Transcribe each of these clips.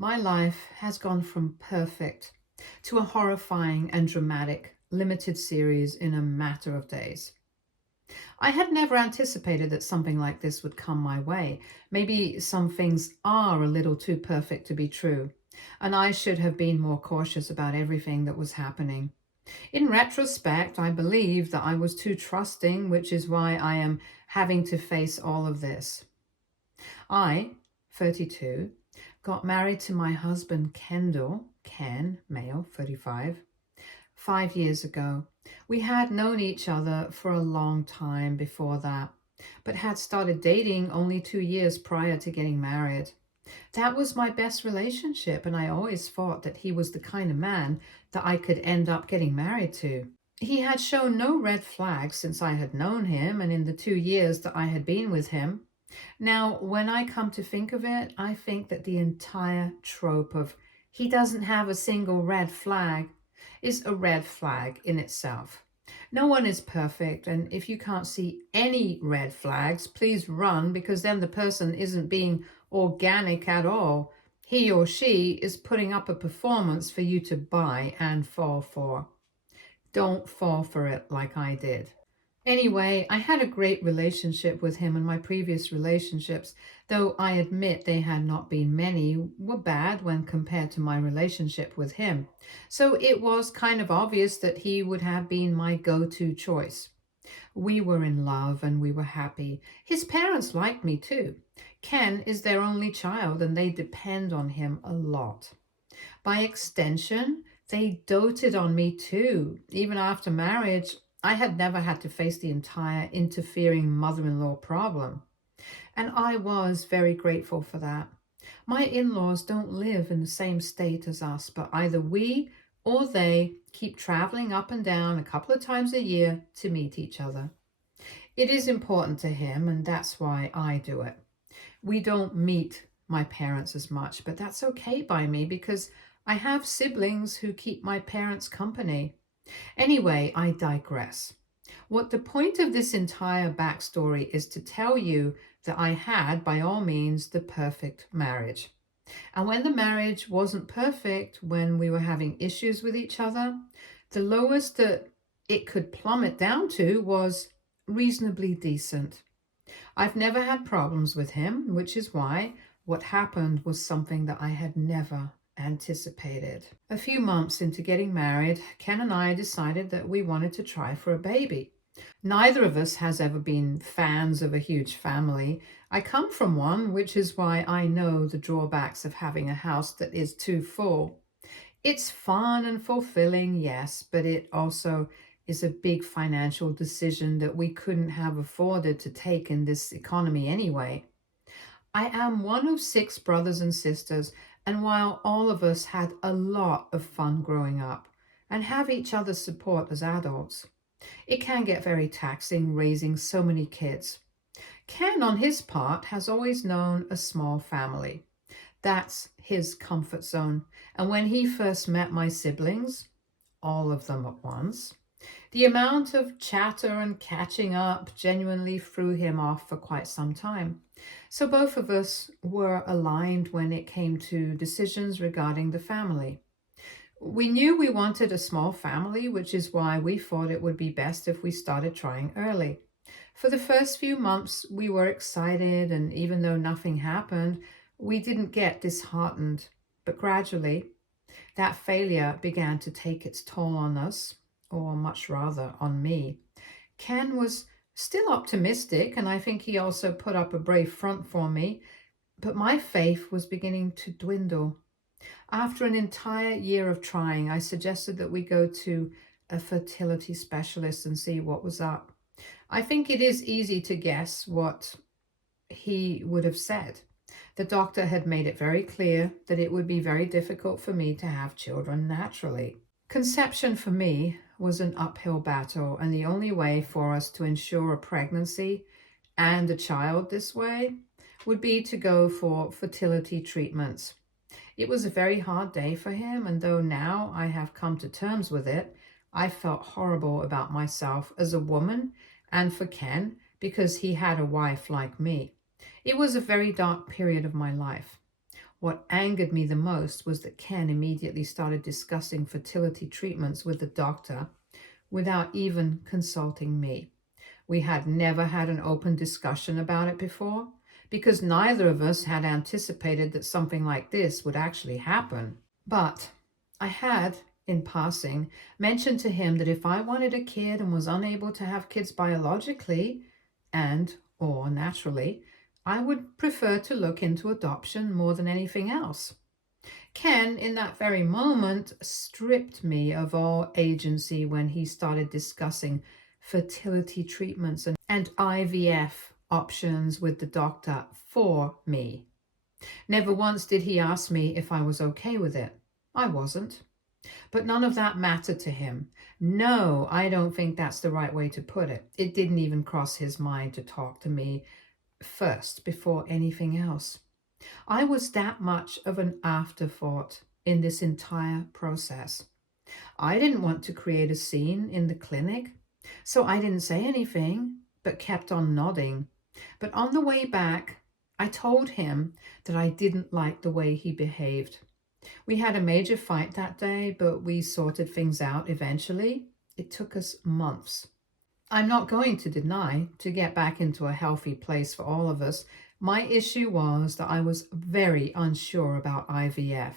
My life has gone from perfect to a horrifying and dramatic limited series in a matter of days. I had never anticipated that something like this would come my way. Maybe some things are a little too perfect to be true, and I should have been more cautious about everything that was happening. In retrospect, I believe that I was too trusting, which is why I am having to face all of this. I, 32, got married to my husband Kendall, Ken, male, 35, 5 years ago. We had known each other for a long time before that, but had started dating only 2 years prior to getting married. That was my best relationship, and I always thought that he was the kind of man that I could end up getting married to. He had shown no red flags since I had known him and in the 2 years that I had been with him. Now, when I come to think of it, I think that the entire trope of he doesn't have a single red flag is a red flag in itself. No one is perfect, and if you can't see any red flags, please run because then the person isn't being organic at all. He or she is putting up a performance for you to buy and fall for. Don't fall for it like I did. Anyway, I had a great relationship with him, and my previous relationships, though I admit they had not been many, were bad when compared to my relationship with him. So it was kind of obvious that he would have been my go-to choice. We were in love and we were happy. His parents liked me too. Ken is their only child and they depend on him a lot. By extension, they doted on me too. Even after marriage, I had never had to face the entire interfering mother-in-law problem. And I was very grateful for that. My in-laws don't live in the same state as us, but either we or they keep traveling up and down a couple of times a year to meet each other. It is important to him, and that's why I do it. We don't meet my parents as much, but that's okay by me because I have siblings who keep my parents company. Anyway, I digress. What the point of this entire backstory is to tell you that I had, by all means, the perfect marriage. And when the marriage wasn't perfect, when we were having issues with each other, the lowest that it could plummet down to was reasonably decent. I've never had problems with him, which is why what happened was something that I had never anticipated. A few months into getting married, Ken and I decided that we wanted to try for a baby. Neither of us has ever been fans of a huge family. I come from one, which is why I know the drawbacks of having a house that is too full. It's fun and fulfilling, yes, but it also is a big financial decision that we couldn't have afforded to take in this economy anyway. I am one of 6 brothers and sisters, and while all of us had a lot of fun growing up and have each other's support as adults, it can get very taxing raising so many kids. Ken, on his part, has always known a small family. That's his comfort zone. And when he first met my siblings, all of them at once, the amount of chatter and catching up genuinely threw him off for quite some time. So both of us were aligned when it came to decisions regarding the family. We knew we wanted a small family, which is why we thought it would be best if we started trying early. For the first few months, we were excited, and even though nothing happened, we didn't get disheartened. But gradually, that failure began to take its toll on us, or much rather on me. Ken was still optimistic, and I think he also put up a brave front for me, but my faith was beginning to dwindle. After an entire year of trying, I suggested that we go to a fertility specialist and see what was up. I think it is easy to guess what he would have said. The doctor had made it very clear that it would be very difficult for me to have children naturally. Conception for me was an uphill battle, and the only way for us to ensure a pregnancy and a child this way would be to go for fertility treatments. It was a very hard day for him, and though now I have come to terms with it, I felt horrible about myself as a woman and for Ken because he had a wife like me. It was a very dark period of my life. What angered me the most was that Ken immediately started discussing fertility treatments with the doctor without even consulting me. We had never had an open discussion about it before because neither of us had anticipated that something like this would actually happen. But I had, in passing, mentioned to him that if I wanted a kid and was unable to have kids biologically and or naturally, I would prefer to look into adoption more than anything else. Ken, in that very moment, stripped me of all agency when he started discussing fertility treatments and IVF options with the doctor for me. Never once did he ask me if I was okay with it. I wasn't. But none of that mattered to him. No, I don't think that's the right way to put it. It didn't even cross his mind to talk to me first before anything else. I was that much of an afterthought in this entire process. I didn't want to create a scene in the clinic, so I didn't say anything, but kept on nodding. But on the way back, I told him that I didn't like the way he behaved. We had a major fight that day, but we sorted things out eventually. It took us months. I'm not going to deny, to get back into a healthy place for all of us, my issue was that I was very unsure about IVF.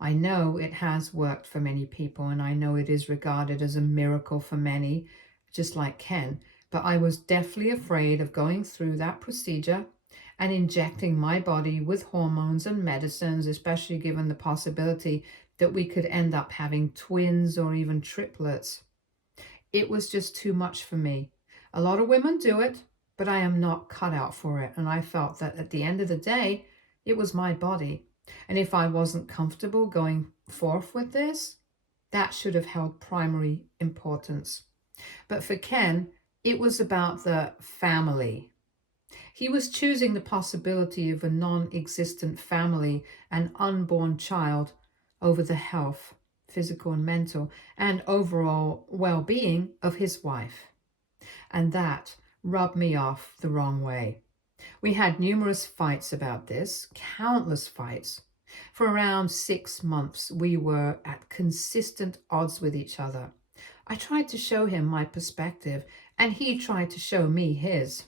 I know it has worked for many people, and I know it is regarded as a miracle for many, just like Ken, but I was deathly afraid of going through that procedure and injecting my body with hormones and medicines, especially given the possibility that we could end up having twins or even triplets. It was just too much for me. A lot of women do it, but I am not cut out for it. And I felt that at the end of the day, it was my body. And if I wasn't comfortable going forth with this, that should have held primary importance. But for Ken, it was about the family. He was choosing the possibility of a non-existent family and unborn child over the health, physical and mental, and overall well-being of his wife. And that rubbed me off the wrong way. We had numerous fights about this, countless fights. For around 6 months, we were at consistent odds with each other. I tried to show him my perspective, and he tried to show me his.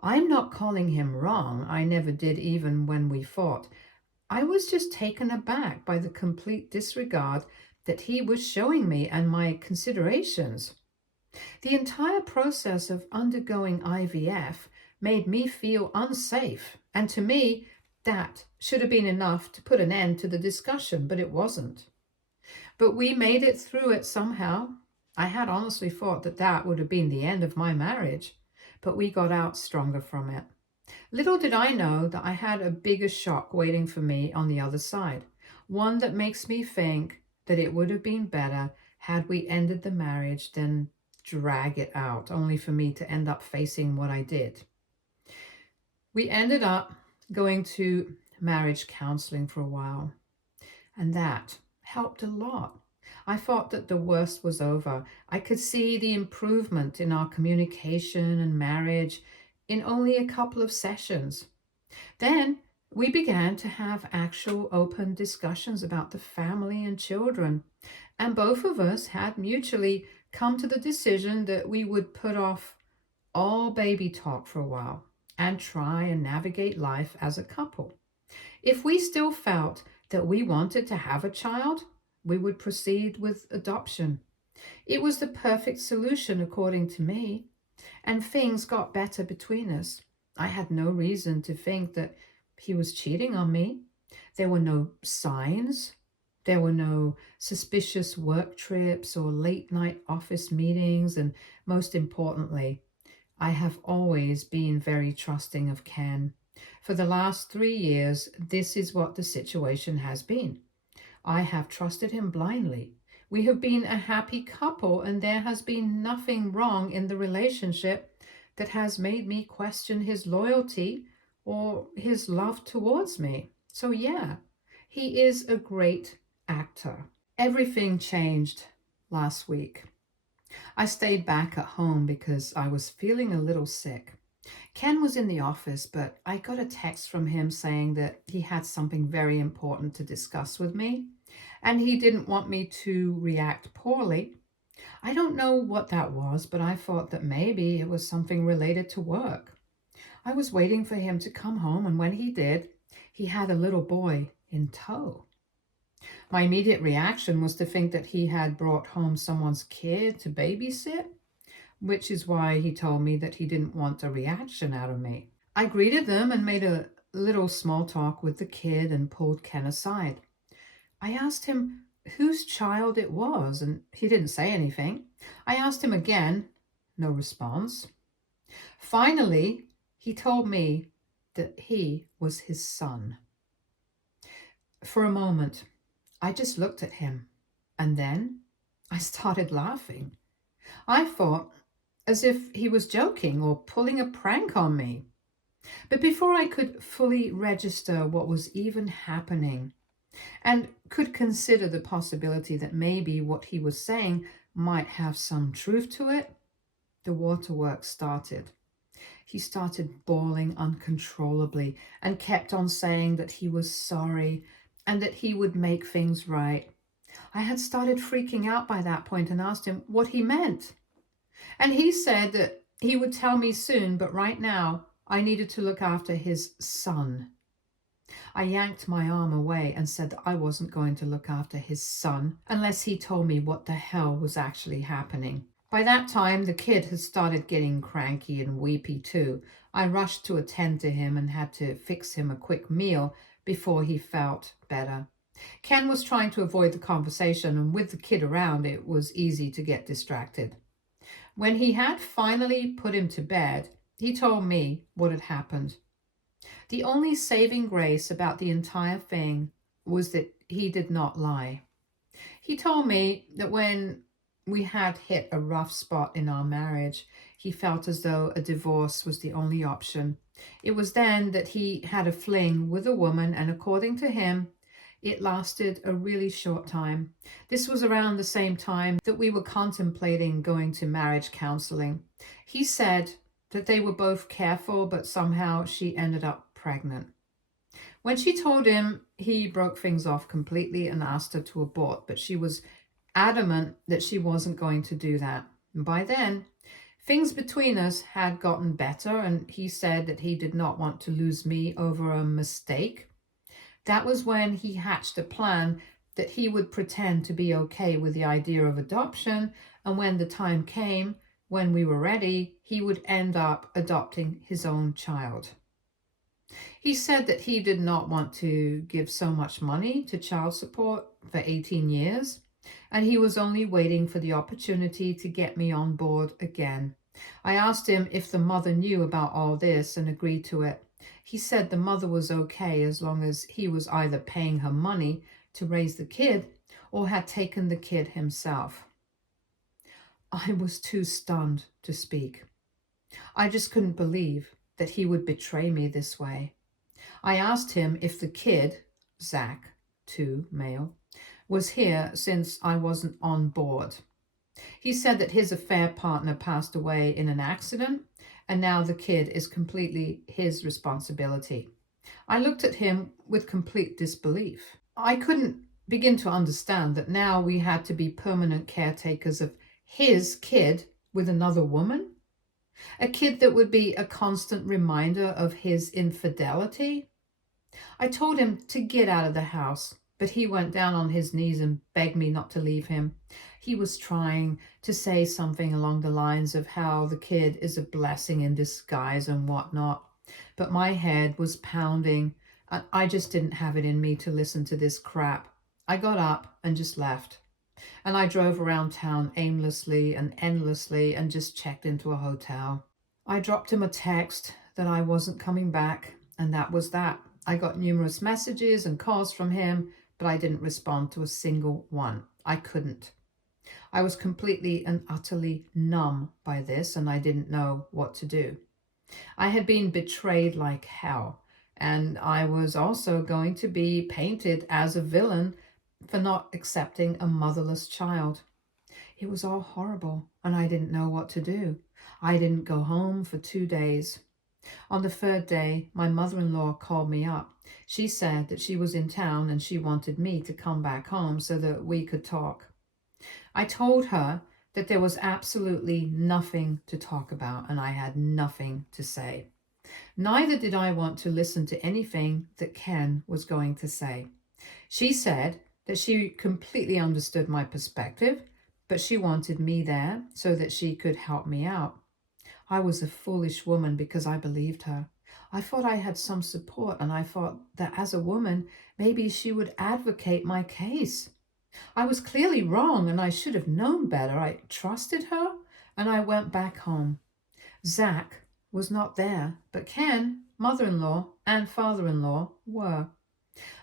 I'm not calling him wrong. I never did, even when we fought. I was just taken aback by the complete disregard that he was showing me and my considerations. The entire process of undergoing IVF made me feel unsafe, and to me, that should have been enough to put an end to the discussion, but it wasn't. But we made it through it somehow. I had honestly thought that that would have been the end of my marriage, but we got out stronger from it. Little did I know that I had a bigger shock waiting for me on the other side, one that makes me think that it would have been better had we ended the marriage than drag it out, only for me to end up facing what I did. We ended up going to marriage counseling for a while, and that helped a lot. I thought that the worst was over. I could see the improvement in our communication and marriage in only a couple of sessions. Then we began to have actual open discussions about the family and children, and both of us had mutually come to the decision that we would put off all baby talk for a while and try and navigate life as a couple. If we still felt that we wanted to have a child, we would proceed with adoption. It was the perfect solution, according to me, and things got better between us. I had no reason to think that he was cheating on me. There were no signs. There were no suspicious work trips or late night office meetings, and most importantly, I have always been very trusting of Ken. For the last 3 years, this is what the situation has been. I have trusted him blindly. We have been a happy couple, and there has been nothing wrong in the relationship that has made me question his loyalty or his love towards me. So yeah, he is a great actor. Everything changed last week. I stayed back at home because I was feeling a little sick. Ken was in the office, but I got a text from him saying that he had something very important to discuss with me, and he didn't want me to react poorly. I don't know what that was, but I thought that maybe it was something related to work. I was waiting for him to come home, and when he did, he had a little boy in tow. My immediate reaction was to think that he had brought home someone's kid to babysit, which is why he told me that he didn't want a reaction out of me. I greeted them and made a little small talk with the kid and pulled Ken aside. I asked him whose child it was, and he didn't say anything. I asked him again, no response. Finally, he told me that he was his son. For a moment, I just looked at him, and then I started laughing. I thought as if he was joking or pulling a prank on me. But before I could fully register what was even happening and could consider the possibility that maybe what he was saying might have some truth to it, the waterworks started. He started bawling uncontrollably and kept on saying that he was sorry and that he would make things right. I had started freaking out by that point and asked him what he meant. And he said that he would tell me soon, but right now I needed to look after his son. I yanked my arm away and said that I wasn't going to look after his son unless he told me what the hell was actually happening. By that time, the kid had started getting cranky and weepy too. I rushed to attend to him and had to fix him a quick meal before he felt better. Ken was trying to avoid the conversation, and with the kid around, it was easy to get distracted. When he had finally put him to bed, he told me what had happened. The only saving grace about the entire thing was that he did not lie. He told me that when we had hit a rough spot in our marriage, he felt as though a divorce was the only option. It was then that he had a fling with a woman, and according to him, it lasted a really short time. This was around the same time that we were contemplating going to marriage counseling. He said that they were both careful, but somehow she ended up pregnant. When she told him, he broke things off completely and asked her to abort, but she was adamant that she wasn't going to do that. And by then, things between us had gotten better, and he said that he did not want to lose me over a mistake. That was when he hatched a plan that he would pretend to be okay with the idea of adoption, and when the time came, when we were ready, he would end up adopting his own child. He said that he did not want to give so much money to child support for 18 years, and he was only waiting for the opportunity to get me on board again. I asked him if the mother knew about all this and agreed to it. He said the mother was okay as long as he was either paying her money to raise the kid or had taken the kid himself. I was too stunned to speak. I just couldn't believe that he would betray me this way. I asked him if the kid, Zach, 2, male, was here since I wasn't on board. He said that his affair partner passed away in an accident, and now the kid is completely his responsibility. I looked at him with complete disbelief. I couldn't begin to understand that now we had to be permanent caretakers of his kid with another woman. A kid that would be a constant reminder of his infidelity. I told him to get out of the house, but he went down on his knees and begged me not to leave him. He was trying to say something along the lines of how the kid is a blessing in disguise and whatnot, but my head was pounding. I just didn't have it in me to listen to this crap. I got up and just left. And I drove around town aimlessly and endlessly and just checked into a hotel. I dropped him a text that I wasn't coming back, and that was that. I got numerous messages and calls from him, but I didn't respond to a single one. I couldn't. I was completely and utterly numb by this, and I didn't know what to do. I had been betrayed like hell, and I was also going to be painted as a villain for not accepting a motherless child. It was all horrible, and I didn't know what to do. I didn't go home for 2 days. On the third day, my mother-in-law called me up. She said that she was in town and she wanted me to come back home so that we could talk. I told her that there was absolutely nothing to talk about and I had nothing to say. Neither did I want to listen to anything that Ken was going to say. She said that she completely understood my perspective, but she wanted me there so that she could help me out. I was a foolish woman because I believed her. I thought I had some support, and I thought that as a woman, maybe she would advocate my case. I was clearly wrong, and I should have known better. I trusted her, and I went back home. Zach was not there, but Ken, mother-in-law, and father-in-law were.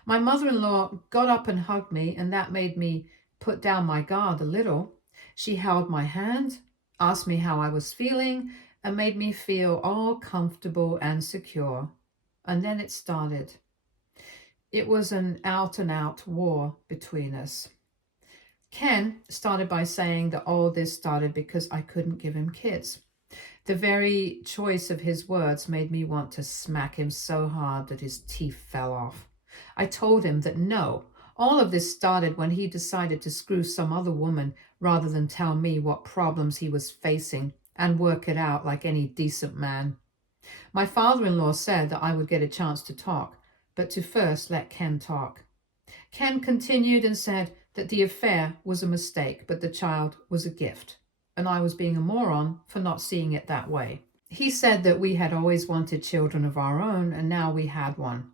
My mother-in-law got up and hugged me, and that made me put down my guard a little. She held my hand, asked me how I was feeling, and made me feel all comfortable and secure. And then it started. It was an out-and-out war between us. Ken started by saying that all this started because I couldn't give him kids. The very choice of his words made me want to smack him so hard that his teeth fell off. I told him that no, all of this started when he decided to screw some other woman rather than tell me what problems he was facing and work it out like any decent man. My father-in-law said that I would get a chance to talk, but to first let Ken talk. Ken continued and said that the affair was a mistake, but the child was a gift, and I was being a moron for not seeing it that way. He said that we had always wanted children of our own, and now we had one.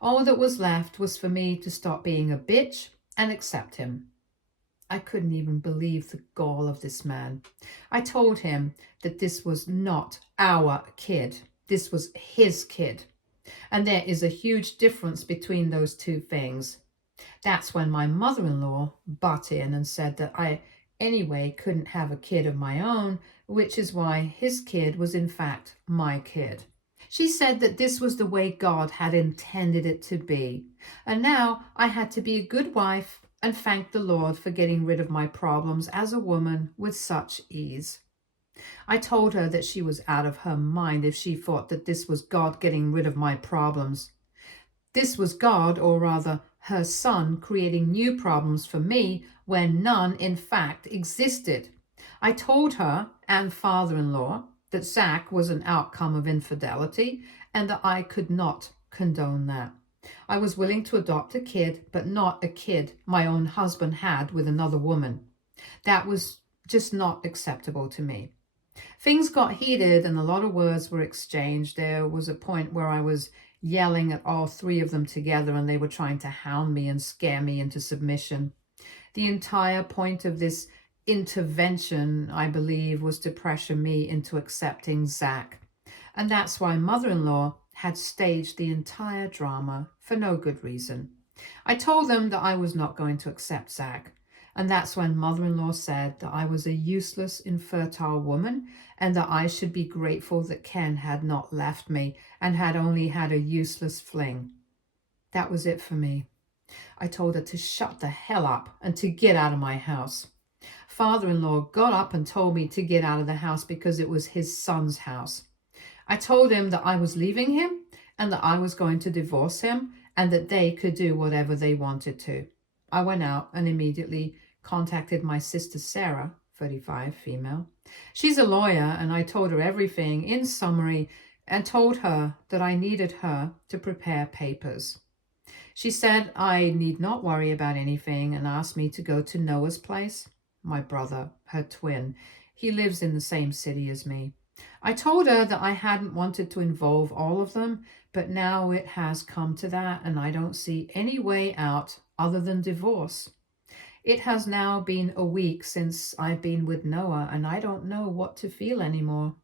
All that was left was for me to stop being a bitch and accept him. I couldn't even believe the gall of this man. I told him that this was not our kid. This was his kid. And there is a huge difference between those two things. That's when my mother-in-law butt in and said that I anyway couldn't have a kid of my own, which is why his kid was in fact my kid. She said that this was the way God had intended it to be. And now I had to be a good wife and thank the Lord for getting rid of my problems as a woman with such ease. I told her that she was out of her mind if she thought that this was God getting rid of my problems. This was God, or rather her son, creating new problems for me when none in fact existed. I told her and father-in-law that Zach was an outcome of infidelity and that I could not condone that. I was willing to adopt a kid, but not a kid my own husband had with another woman. That was just not acceptable to me. Things got heated and a lot of words were exchanged. There was a point where I was yelling at all three of them together and they were trying to hound me and scare me into submission. The entire point of this intervention, I believe, was to pressure me into accepting Zach. And that's why mother-in-law had staged the entire drama for no good reason. I told them that I was not going to accept Zach. And that's when mother-in-law said that I was a useless, infertile woman and that I should be grateful that Ken had not left me and had only had a useless fling. That was it for me. I told her to shut the hell up and to get out of my house. Father-in-law got up and told me to get out of the house because it was his son's house. I told him that I was leaving him and that I was going to divorce him and that they could do whatever they wanted to. I went out and immediately contacted my sister Sarah, 35, female. She's a lawyer, and I told her everything in summary and told her that I needed her to prepare papers. She said I need not worry about anything and asked me to go to Noah's place, my brother, her twin. He lives in the same city as me. I told her that I hadn't wanted to involve all of them, but now it has come to that and I don't see any way out other than divorce. It has now been a week since I've been with Noah and I don't know what to feel anymore.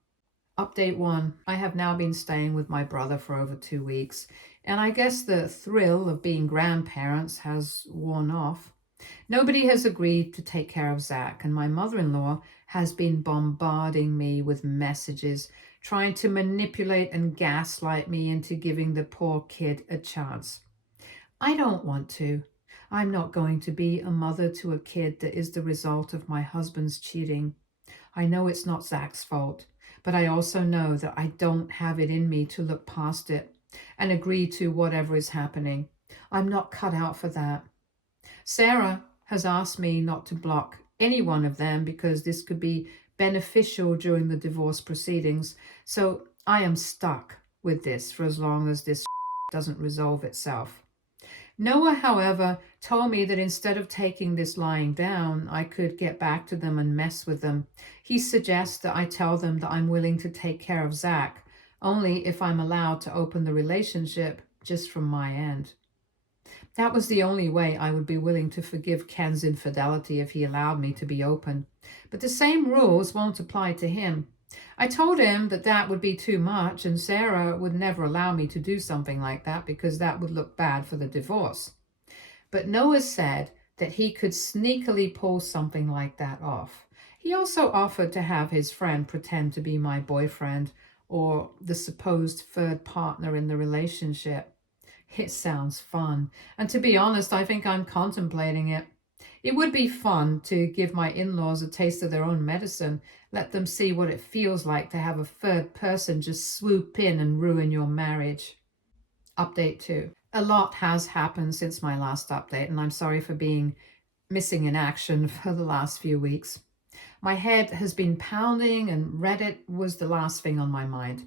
Update 1. I have now been staying with my brother for over 2 weeks, and I guess the thrill of being grandparents has worn off. Nobody has agreed to take care of Zach, and my mother-in-law has been bombarding me with messages, trying to manipulate and gaslight me into giving the poor kid a chance. I don't want to. I'm not going to be a mother to a kid that is the result of my husband's cheating. I know it's not Zach's fault, but I also know that I don't have it in me to look past it and agree to whatever is happening. I'm not cut out for that. Sarah has asked me not to block any one of them because this could be beneficial during the divorce proceedings. So I am stuck with this for as long as this doesn't resolve itself. Noah, however, told me that instead of taking this lying down, I could get back to them and mess with them. He suggests that I tell them that I'm willing to take care of Zach, only if I'm allowed to open the relationship just from my end. That was the only way I would be willing to forgive Ken's infidelity if he allowed me to be open. But the same rules won't apply to him. I told him that that would be too much, and Sarah would never allow me to do something like that because that would look bad for the divorce. But Noah said that he could sneakily pull something like that off. He also offered to have his friend pretend to be my boyfriend or the supposed third partner in the relationship. It sounds fun, and to be honest, I think I'm contemplating it. It would be fun to give my in-laws a taste of their own medicine, let them see what it feels like to have a third person just swoop in and ruin your marriage. Update 2. A lot has happened since my last update, and I'm sorry for being missing in action for the last few weeks. My head has been pounding, and Reddit was the last thing on my mind.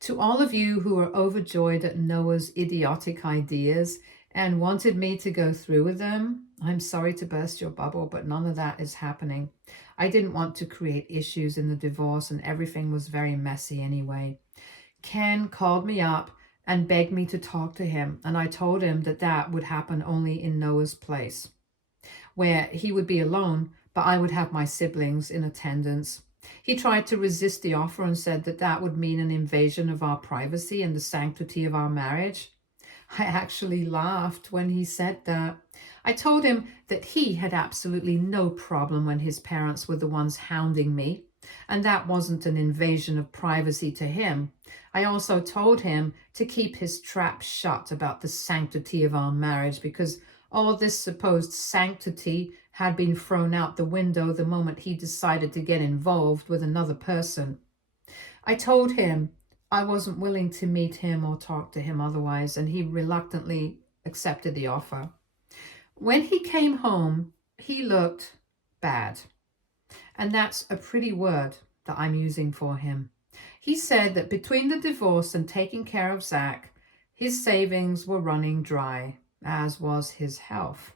To all of you who are overjoyed at Noah's idiotic ideas and wanted me to go through with them, I'm sorry to burst your bubble, but none of that is happening. I didn't want to create issues in the divorce, and everything was very messy anyway. Ken called me up and begged me to talk to him, and I told him that that would happen only in Noah's place, where he would be alone, but I would have my siblings in attendance. He tried to resist the offer and said that that would mean an invasion of our privacy and the sanctity of our marriage. I actually laughed when he said that. I told him that he had absolutely no problem when his parents were the ones hounding me, and that wasn't an invasion of privacy to him. I also told him to keep his trap shut about the sanctity of our marriage because all this supposed sanctity had been thrown out the window the moment he decided to get involved with another person. I told him I wasn't willing to meet him or talk to him otherwise, and he reluctantly accepted the offer. When he came home, he looked bad, and that's a pretty word that I'm using for him. He said that between the divorce and taking care of Zach, his savings were running dry, as was his health.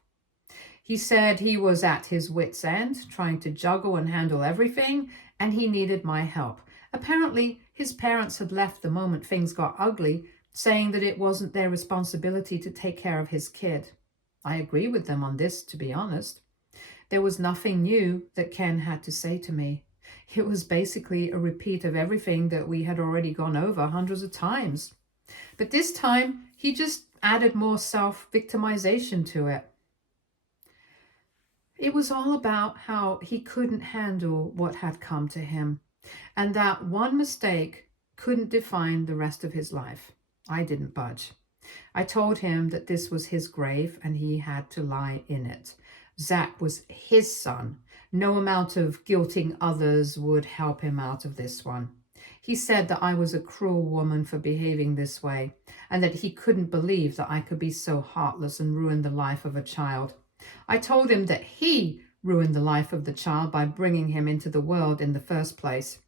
He said he was at his wit's end, trying to juggle and handle everything, and he needed my help. Apparently, his parents had left the moment things got ugly, saying that it wasn't their responsibility to take care of his kid. I agree with them on this, to be honest. There was nothing new that Ken had to say to me. It was basically a repeat of everything that we had already gone over hundreds of times. But this time, he just added more self-victimization to it. It was all about how he couldn't handle what had come to him, and that one mistake couldn't define the rest of his life. I didn't budge. I told him that this was his grave and he had to lie in it. Zach was his son. No amount of guilting others would help him out of this one. He said that I was a cruel woman for behaving this way, and that he couldn't believe that I could be so heartless and ruin the life of a child. I told him that he ruined the life of the child by bringing him into the world in the first place.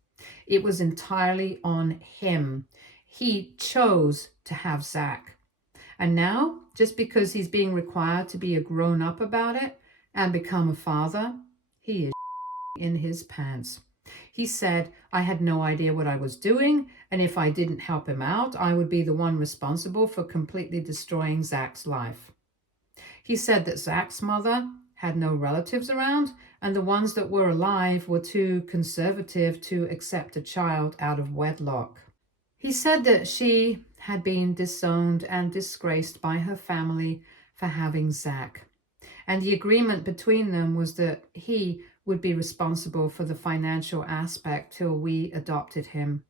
It was entirely on him. He chose to have Zach. And now, just because he's being required to be a grown-up about it and become a father, he is in his pants. He said I had no idea what I was doing, and if I didn't help him out, I would be the one responsible for completely destroying Zach's life. He said that Zach's mother had no relatives around, and the ones that were alive were too conservative to accept a child out of wedlock. He said that she had been disowned and disgraced by her family for having Zach, and the agreement between them was that he would be responsible for the financial aspect till we adopted him,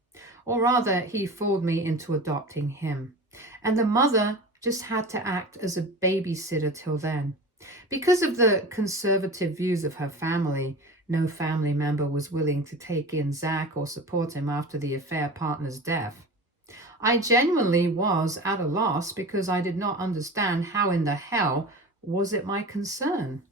or rather he fooled me into adopting him, and the mother just had to act as a babysitter till then. Because of the conservative views of her family, No family member was willing to take in Zach or support him after the affair partner's death. I genuinely was at a loss because I did not understand how in the hell was it my concern.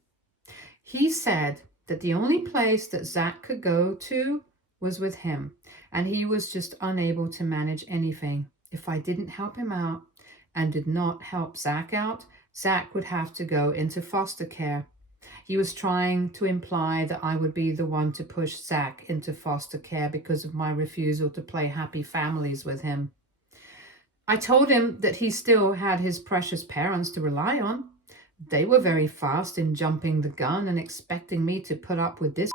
He said that the only place that Zach could go to was with him, and he was just unable to manage anything. If I didn't help him out and did not help Zach out, Zach would have to go into foster care. He was trying to imply that I would be the one to push Zach into foster care because of my refusal to play happy families with him. I told him that he still had his precious parents to rely on. They were very fast in jumping the gun and expecting me to put up with this.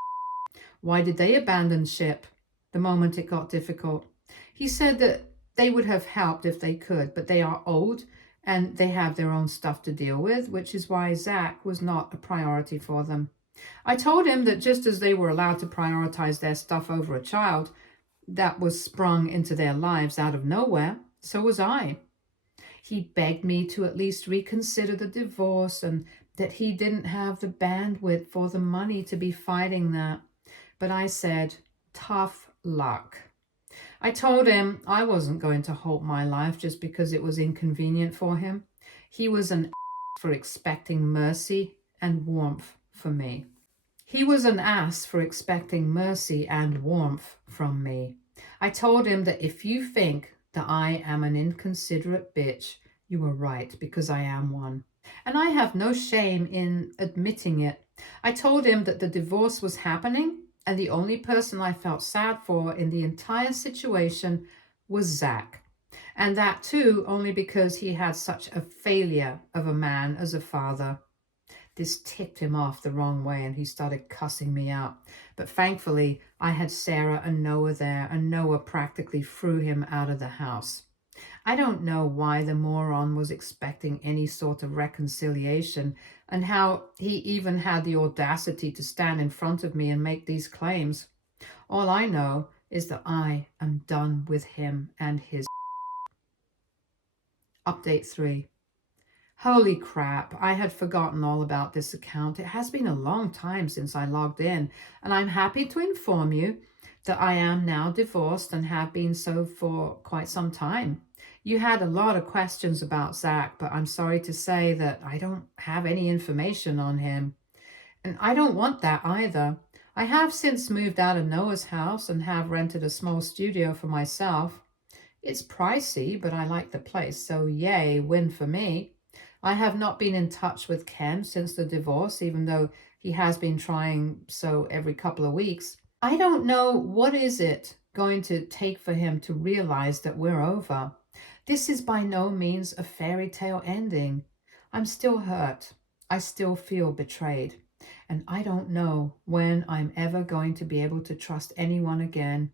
Why did they abandon ship the moment it got difficult? He said that they would have helped if they could, but they are old and they have their own stuff to deal with, which is why Zach was not a priority for them. I told him that just as they were allowed to prioritize their stuff over a child that was sprung into their lives out of nowhere, so was I. He begged me to at least reconsider the divorce and that he didn't have the bandwidth or the money to be fighting that. But I said, tough luck. I told him I wasn't going to halt my life just because it was inconvenient for him. He was an for expecting mercy and warmth from me. He was an ass for expecting mercy and warmth from me. I told him that if you think that I am an inconsiderate bitch, you are right, because I am one. And I have no shame in admitting it. I told him that the divorce was happening, and the only person I felt sad for in the entire situation was Zach. And that too, only because he had such a failure of a man as a father. This tipped him off the wrong way and he started cussing me out. But thankfully, I had Sarah and Noah there, and Noah practically threw him out of the house. I don't know why the moron was expecting any sort of reconciliation and how he even had the audacity to stand in front of me and make these claims. All I know is that I am done with him and his. Update 3. Holy crap, I had forgotten all about this account. It has been a long time since I logged in, and I'm happy to inform you that I am now divorced and have been so for quite some time. You had a lot of questions about Zach, but I'm sorry to say that I don't have any information on him. And I don't want that either. I have since moved out of Noah's house and have rented a small studio for myself. It's pricey, but I like the place, so yay, win for me. I have not been in touch with Ken since the divorce, even though he has been trying so every couple of weeks. I don't know what is it going to take for him to realize that we're over. This is by no means a fairy tale ending. I'm still hurt. I still feel betrayed. And I don't know when I'm ever going to be able to trust anyone again.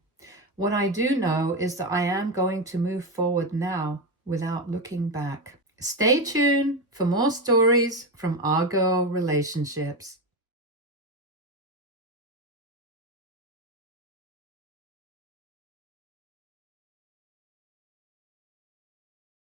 What I do know is that I am going to move forward now without looking back. Stay tuned for more stories from our girl relationships.